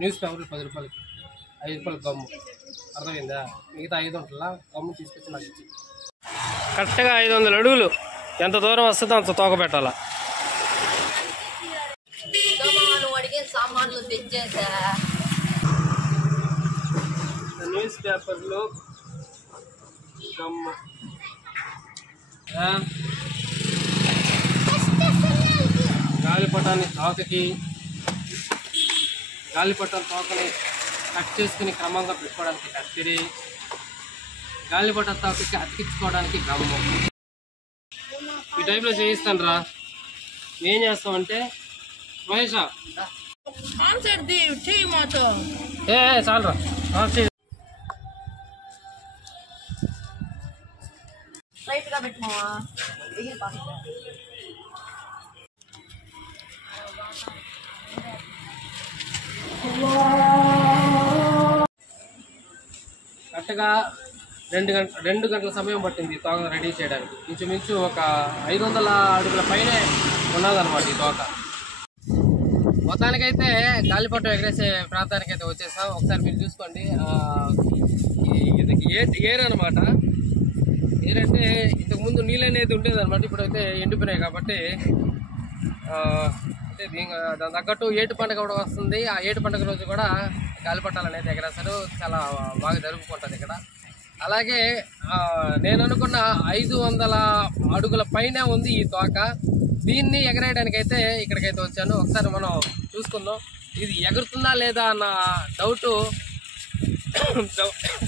News పేపర్లు 10 రూపాయలకి, 5 రూపాయలు గమ్ము. అర్థమైందా? మిగతా 500 గమ్ము తీసుకొచ్చి నాకు ఇచ్చి. కరెక్ట్గా 500 అడుగులు ఎంత దూరం వస్తుందో అంత తోక పెట్టాలా. న్యూస్ పేపర్లు గమ్ము గాలిపటాన్ని తోకని కట్ చేసుకుని క్రమంగా పెట్టుకోవడానికి కత్తిరి, గాలిపటం తోకకి అతికించుకోవడానికి గమ్ము. ఈ టైప్లో చేయిస్తాను రా. ఏం చేస్తామంటే మహేష చాలరా కరెక్ట్గా 2 గంటల సమయం పట్టింది ఈ తోక రెడీ చేయడానికి. ఇంచుమించు ఒక 500 అడుగుల పైనే ఉన్నదన్నమాట ఈ తోక. మొత్తానికైతే గాలిపటం ఎగరేసే ప్రాంతానికైతే వచ్చేసాం. ఒకసారి మీరు చూసుకోండి. ఇది ఏరు అనమాట. ఏరంటే ఇంతకుముందు నీళ్ళు అనేది ఉండేది అనమాట. ఇప్పుడైతే ఎండిపోయినాయి కాబట్టి అంటే దాని తగ్గట్టు ఏటు పండుగ కూడా వస్తుంది. ఆ ఏటు పండుగ రోజు కూడా గాలిపటాలు అనేది ఎగరేస్తారు. చాలా బాగా జరుపుకుంటుంది ఇక్కడ. అలాగే నేను అనుకున్న 500 అడుగుల పైన ఉంది ఈ తోక. దీన్ని ఎగరేయడానికి అయితే ఇక్కడికైతే వచ్చాను. ఒకసారి మనం చూసుకుందాం. ఇది ఎగురుతుందా లేదా అన్న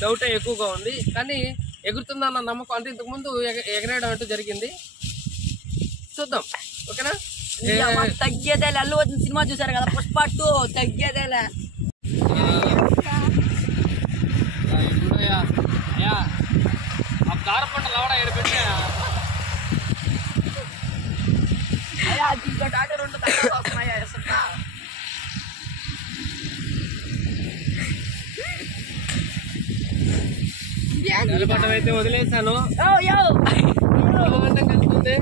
డౌటే ఎక్కువగా ఉంది. కానీ ఎగురుతుందా అన్న నమ్మకం, అంటే ఇంతకుముందు ఎగరేయడం అంటూ జరిగింది. చూద్దాం. ఓకేనా? తగ్గేదేలే. అల్లు వచ్చిన సినిమా చూసారు కదా, పుష్ప 2 తగ్గేదేలే. దారపంట లవడ ఏడుపెట్టే గాలిపటం అయితే వదిలేసాను. కలుస్తుంది.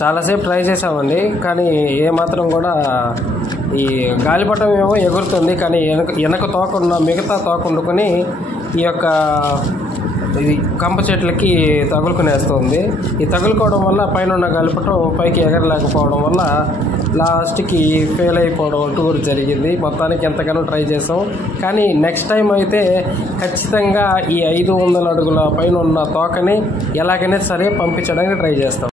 చాలాసేపు ట్రై చేసామండి. కానీ ఏమాత్రం కూడా ఈ గాలిపటం ఏమో ఎగురుతుంది. కానీ వెనక తోక మిగతా తోక వండుకొని ఈ యొక్క ఇది కంప చెట్లకి తగులుకునేస్తుంది. ఈ తగులుకోవడం వల్ల పైన ఉన్న గాలిపటం పైకి ఎగరలేకపోవడం వల్ల లాస్ట్కి ఫెయిల్ అయిపోవడం టూర్ జరిగింది. మొత్తానికి ఎంతగానో ట్రై చేసాం. కానీ నెక్స్ట్ టైం అయితే ఖచ్చితంగా ఈ 500 అడుగుల పైన ఉన్న తోకని ఎలాగైనా సరే పంపించడానికి ట్రై చేస్తాం.